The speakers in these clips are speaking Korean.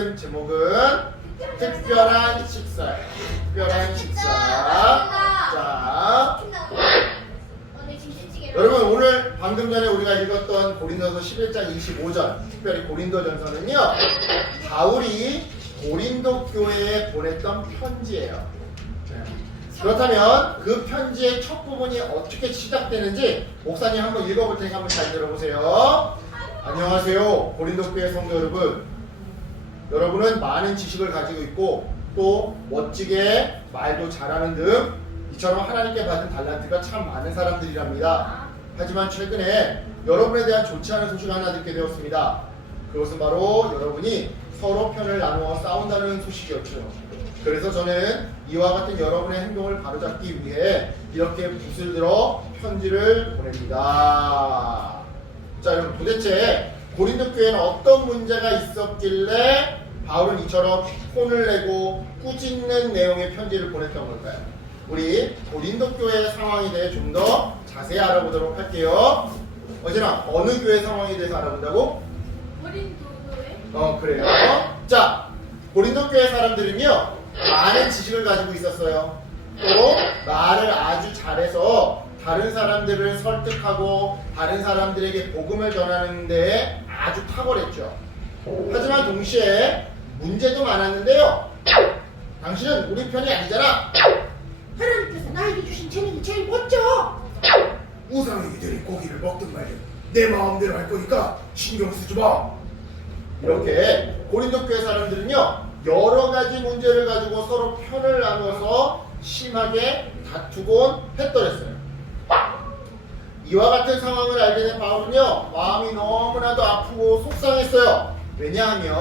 틈 제목은 특별한 식사예요. 특별한 식사. 자, 여러분 오늘 방금 전에 우리가 읽었던 고린도서 11장 25절, 특별히 고린도전서는요, 바울이 고린도 교회에 보냈던 편지예요. 그렇다면 그 편지의 첫 부분이 어떻게 시작되는지 목사님 한번 읽어볼 테니까 한번 잘 들어보세요. 안녕하세요, 고린도 교회 성도 여러분. 여러분은 많은 지식을 가지고 있고 또 멋지게 말도 잘하는 등 이처럼 하나님께 받은 달란트가 참 많은 사람들이랍니다. 하지만 최근에 여러분에 대한 좋지 않은 소식을 하나 듣게 되었습니다. 그것은 바로 여러분이 서로 편을 나누어 싸운다는 소식이었죠. 그래서 저는 이와 같은 여러분의 행동을 바로잡기 위해 이렇게 붓을 들어 편지를 보냅니다. 자, 여러분 도대체 고린도 교회는 어떤 문제가 있었길래 바울은 이처럼 혼을 내고 꾸짖는 내용의 편지를 보냈던 걸까요? 우리 고린도 교회의 상황에 대해 좀 더 자세히 알아보도록 할게요. 어제나 어느 교회 상황에 대해서 알아본다고? 고린도 교회? 그래요. 자, 고린도 교회 사람들은요, 많은 지식을 가지고 있었어요. 또 말을 아주 잘해서 다른 사람들을 설득하고 다른 사람들에게 복음을 전하는 데 아주 탁월했죠. 하지만 동시에 문제도 많았는데요. 당신은 우리 편이 아니잖아. 하나님께서 나에게 주신 재능이 제일 멋져. 우상의 이들이 고기를 먹든 말든 내 마음대로 할 거니까 신경 쓰지 마. 이렇게 고린도 교회 사람들은요, 여러 가지 문제를 가지고 서로 편을 나눠서 심하게 다투곤 했더랬어요. 이와 같은 상황을 알게 된 바울은요, 마음이 너무나도 아프고 속상했어요. 왜냐하면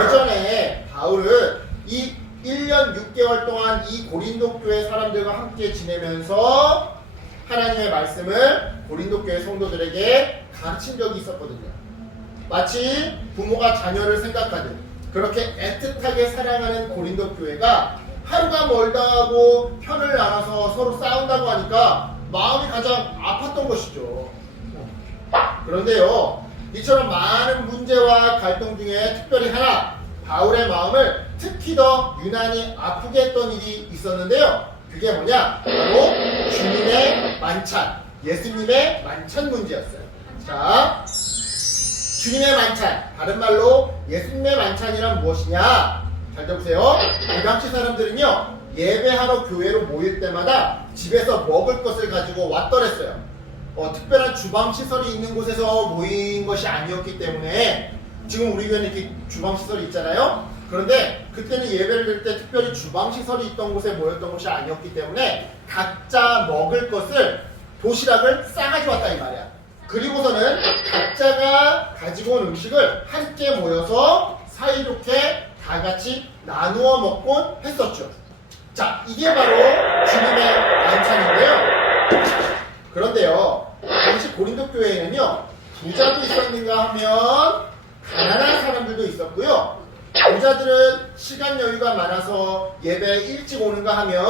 예전에 바울은 이 1년 6개월 동안 이 고린도 교회 사람들과 함께 지내면서 하나님의 말씀을 고린도 교회 성도들에게 가르친 적이 있었거든요. 마치 부모가 자녀를 생각하듯 그렇게 애틋하게 사랑하는 고린도 교회가 하루가 멀다 하고 편을 나눠서 서로 싸운다고 하니까 마음이 가장 아팠던 것이죠. 그런데요, 이처럼 많은 문제와 갈등 중에 특별히 하나, 바울의 마음을 특히 더 유난히 아프게 했던 일이 있었는데요. 그게 뭐냐? 바로 주님의 만찬, 예수님의 만찬 문제였어요. 자, 주님의 만찬, 다른 말로 예수님의 만찬이란 무엇이냐? 잘 들어보세요. 그 당시 사람들은요, 예배하러 교회로 모일 때마다 집에서 먹을 것을 가지고 왔더랬어요. 특별한 주방시설이 있는 곳에서 모인 것이 아니었기 때문에, 지금 우리 교회는 이렇게 주방시설이 있잖아요. 그런데 그때는 예배를 드릴 때 특별히 주방시설이 있던 곳에 모였던 것이 아니었기 때문에 각자 먹을 것을, 도시락을 싸가지고 왔다 이 말이야. 그리고서는 각자가 가지고 온 음식을 함께 모여서 사이좋게 다 같이 나누어 먹곤 했었죠. 자, 이게 바로 주님의 만찬인데요. 그런데요, 당시 고린도 교회에는요, 부자도 있었는가 하면 가난한 사람들도 있었고요. 부자들은 시간 여유가 많아서 예배에 일찍 오는가 하면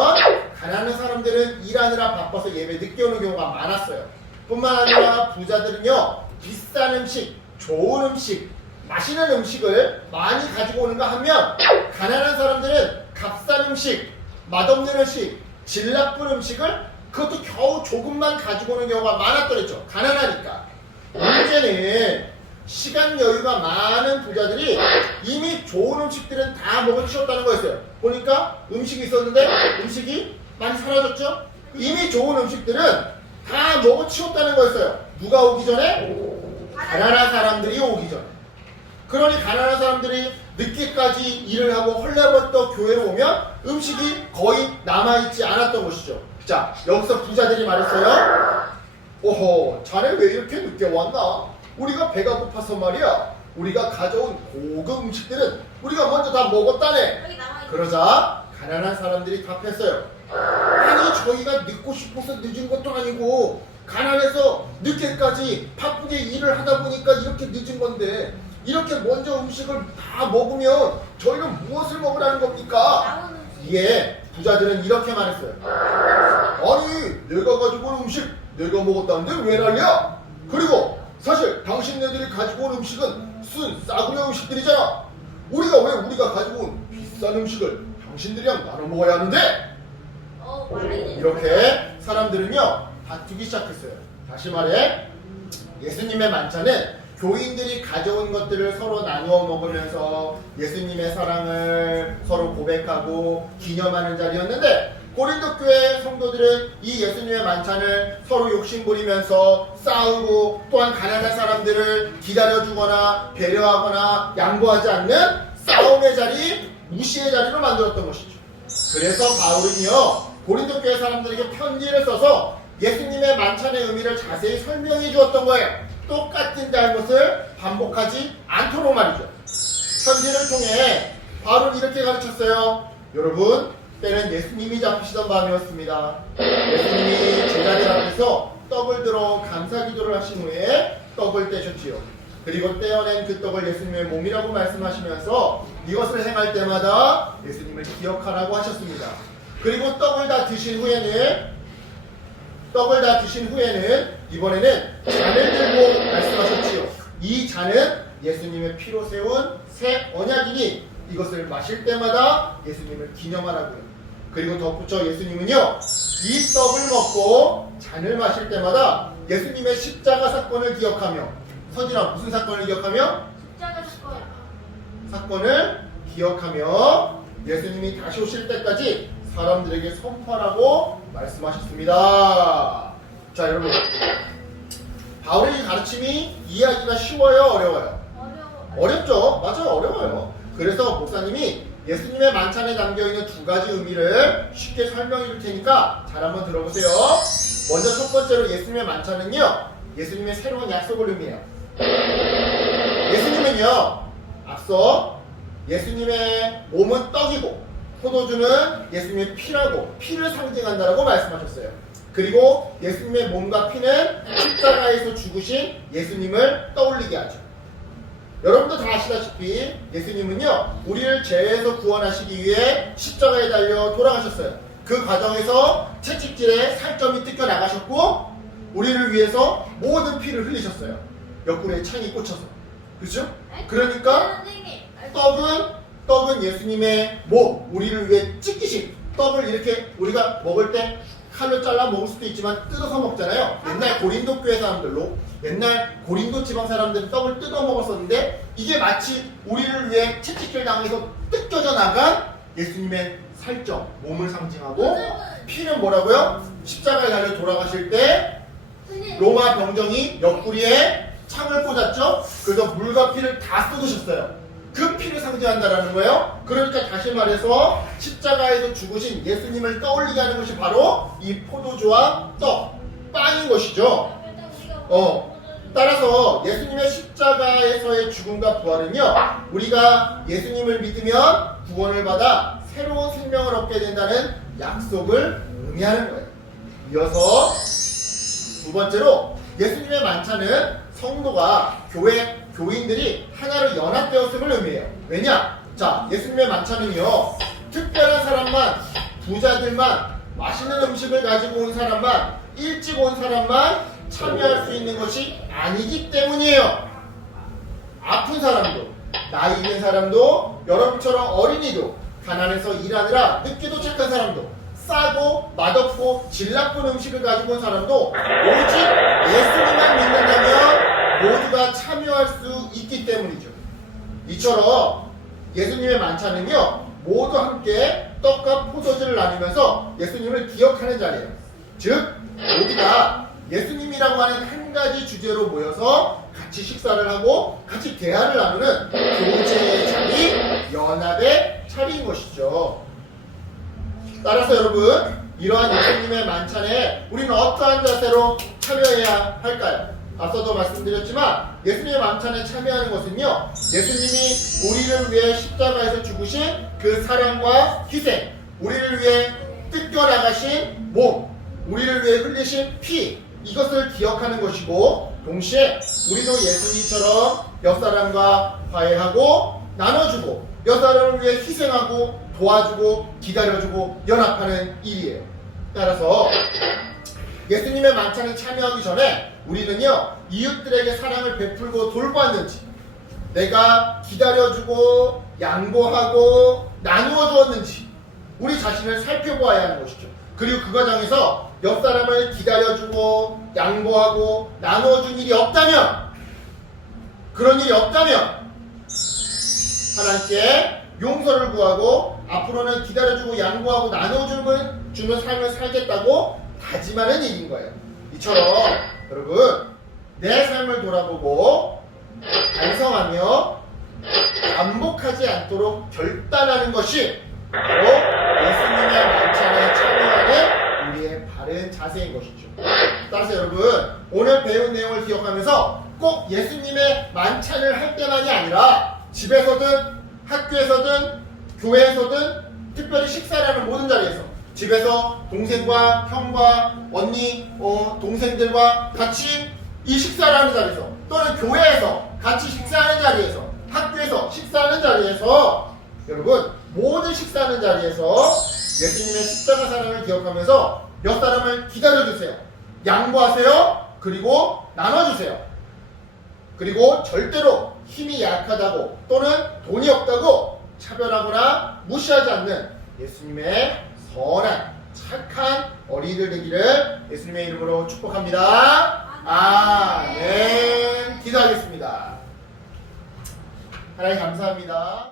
가난한 사람들은 일하느라 바빠서 예배 늦게 오는 경우가 많았어요. 뿐만 아니라 부자들은요, 비싼 음식, 좋은 음식, 맛있는 음식을 많이 가지고 오는가 하면 가난한 사람들은 값싼 음식, 맛없는 음식, 질 나쁜 음식을 그것도 겨우 조금만 가지고 오는 경우가 많았더랬죠. 가난하니까. 문제는 시간 여유가 많은 부자들이 이미 좋은 음식들은 다 먹어 치웠다는 거였어요. 보니까 음식이 있었는데 음식이 많이 사라졌죠. 이미 좋은 음식들은 다 먹어 치웠다는 거였어요. 누가 오기 전에? 가난한 사람들이 오기 전에. 그러니 가난한 사람들이 늦게까지 일을 하고 헐레벌떡 교회로 오면 음식이 거의 남아있지 않았던 것이죠. 자, 여기서 부자들이 말했어요. 오호, 자네 왜 이렇게 늦게 왔나? 우리가 배가 고파서 말이야. 우리가 가져온 고급 음식들은 우리가 먼저 다 먹었다네. 그러자 가난한 사람들이 답했어요. 아니, 저희가 늦고 싶어서 늦은 것도 아니고 가난해서 늦게까지 바쁘게 일을 하다 보니까 이렇게 늦은 건데, 이렇게 먼저 음식을 다 먹으면 저희는 무엇을 먹으라는 겁니까? 예, 부자들은 이렇게 말했어요. 아니, 내가 가지고 온 음식 내가 먹었다는데 왜 난리야? 그리고 사실 당신네들이 가지고 온 음식은 순 싸구려 음식들이잖아. 우리가 왜 우리가 가지고 온 비싼 음식을 당신들이랑 나눠 먹어야 하는데? 말해. 이렇게 사람들은요 다투기 시작했어요. 다시 말해 예수님의 만찬은 교인들이 가져온 것들을 서로 나누어 먹으면서 예수님의 사랑을 서로 고백하고 기념하는 자리였는데, 고린도 교회 성도들은 이 예수님의 만찬을 서로 욕심부리면서 싸우고, 또한 가난한 사람들을 기다려주거나 배려하거나 양보하지 않는 싸움의 자리, 무시의 자리로 만들었던 것이죠. 그래서 바울은요 고린도 교회 사람들에게 편지를 써서 예수님의 만찬의 의미를 자세히 설명해 주었던 거예요. 똑같은 잘못을 반복하지 않도록 말이죠. 편지를 통해 바울은 이렇게 가르쳤어요. 여러분, 때는 예수님이 잡히시던 밤이었습니다. 예수님이 제자들 앞에서 떡을 들어 감사기도를 하신 후에 떡을 떼셨지요. 그리고 떼어낸 그 떡을 예수님의 몸이라고 말씀하시면서 이것을 행할 때마다 예수님을 기억하라고 하셨습니다. 그리고 떡을 다 드신 후에는 이번에는 잔을 들고 말씀하셨지요. 이 잔은 예수님의 피로 세운 새 언약이니 이것을 마실 때마다 예수님을 기념하라고요. 그리고 덧붙여 예수님은요 이 떡을 먹고 잔을 마실 때마다 예수님의 십자가 사건을 기억하며, 서진아 무슨 사건을 기억하며? 십자가 사건. 사건을 기억하며 예수님이 다시 오실 때까지 사람들에게 선포하라고 말씀하셨습니다. 자, 여러분, 바울의 이 가르침이 이해하기가 쉬워요, 어려워요? 어렵죠? 맞아요, 어려워요. 그래서 목사님이 예수님의 만찬에 담겨있는 두 가지 의미를 쉽게 설명해 줄 테니까 잘 한번 들어보세요. 먼저 첫 번째로 예수님의 만찬은요 예수님의 새로운 약속을 의미해요. 예수님은요 앞서 예수님의 몸은 떡이고 포도주는 예수님의 피라고, 피를 상징한다라고 말씀하셨어요. 그리고 예수님의 몸과 피는 십자가에서 죽으신 예수님을 떠올리게 하죠. 여러분도 다 아시다시피 예수님은요 우리를 죄에서 구원하시기 위해 십자가에 달려 돌아가셨어요. 그 과정에서 채찍질에 살점이 뜯겨 나가셨고 우리를 위해서 모든 피를 흘리셨어요. 옆구리에 창이 꽂혀서. 그렇죠? 그러니까 떡은 예수님의 몸, 우리를 위해 찢기신 떡을 이렇게 우리가 먹을 때 칼로 잘라 먹을 수도 있지만 뜯어서 먹잖아요. 옛날 고린도 교회 사람들로, 옛날 고린도 지방 사람들은 떡을 뜯어 먹었었는데 이게 마치 우리를 위해 채찍질 당해서 뜯겨져 나간 예수님의 살점, 몸을 상징하고, 피는 뭐라고요? 십자가에 달려 돌아가실 때 로마 병정이 옆구리에 창을 꽂았죠? 그래서 물과 피를 다 쏟으셨어요. 그 피를 상징한다라는 거예요. 그러니까 다시 말해서 십자가에서 죽으신 예수님을 떠올리게 하는 것이 바로 이 포도주와 떡, 빵인 것이죠. 따라서 예수님의 십자가에서의 죽음과 부활은요 우리가 예수님을 믿으면 구원을 받아 새로운 생명을 얻게 된다는 약속을 의미하는 거예요. 이어서 두 번째로 예수님의 만찬은 성도가 교인들이 하나로 연합되었음을 의미해요. 왜냐? 자, 예수님의 만찬은요 특별한 사람만, 부자들만, 맛있는 음식을 가지고 온 사람만, 일찍 온 사람만 참여할 수 있는 것이 아니기 때문이에요. 아픈 사람도, 나이 있는 사람도, 여러분처럼 어린이도, 가난해서 일하느라 늦게 도착한 사람도, 싸고 맛없고 질 나쁜 음식을 가지고 온 사람도 오직 예수님만 믿는다면 모두가 참여할 수 있기 때문이죠. 이처럼 예수님의 만찬은요 모두 함께 떡과 포도주를 나누면서 예수님을 기억하는 자리예요. 즉 우리가 예수님이라고 하는 한 가지 주제로 모여서 같이 식사를 하고 같이 대화를 나누는 교제의 자리, 연합의 자리인 것이죠. 따라서 여러분, 이러한 예수님의 만찬에 우리는 어떠한 자세로 참여해야 할까요? 앞서도 말씀드렸지만 예수님의 만찬에 참여하는 것은요 예수님이 우리를 위해 십자가에서 죽으신 그 사랑과 희생, 우리를 위해 뜯겨 나가신 몸, 우리를 위해 흘리신 피, 이것을 기억하는 것이고, 동시에 우리도 예수님처럼 옆사람과 화해하고 나눠주고 옆사람을 위해 희생하고 도와주고 기다려주고 연합하는 일이에요. 따라서 예수님의 만찬에 참여하기 전에 우리는요 이웃들에게 사랑을 베풀고 돌보았는지, 내가 기다려주고 양보하고 나누어 주었는지 우리 자신을 살펴보아야 하는 것이죠. 그리고 그 과정에서 옆 사람을 기다려주고 양보하고 나누어 준 일이 없다면, 그런 일이 없다면 하나님께 용서를 구하고 앞으로는 기다려주고 양보하고 나눠주는 삶을 살겠다고 다짐하는 일인 거예요. 이처럼 여러분 내 삶을 돌아보고 반성하며 반복하지 않도록 결단하는 것이 바로 예수님의 만찬에 참여하는 우리의 바른 자세인 것이죠. 따라서 여러분 오늘 배운 내용을 기억하면서 꼭 예수님의 만찬을 할 때만이 아니라 집에서든 학교에서든 교회에서든 특별히 식사를 하는 모든 자리에서 집에서 동생과 형과 언니, 동생들과 같이 이 식사를 하는 자리에서 또는 교회에서 같이 식사하는 자리에서 학교에서 식사하는 자리에서 여러분 모든 식사하는 자리에서 예수님의 십자가 사랑을 기억하면서 몇 사람을 기다려주세요. 양보하세요. 그리고 나눠주세요. 그리고 절대로 힘이 약하다고 또는 돈이 없다고 차별하거나 무시하지 않는 예수님의 선한 착한 어린이들 되기를 예수님의 이름으로 축복합니다. 아멘. 기도하겠습니다. 하나님 감사합니다.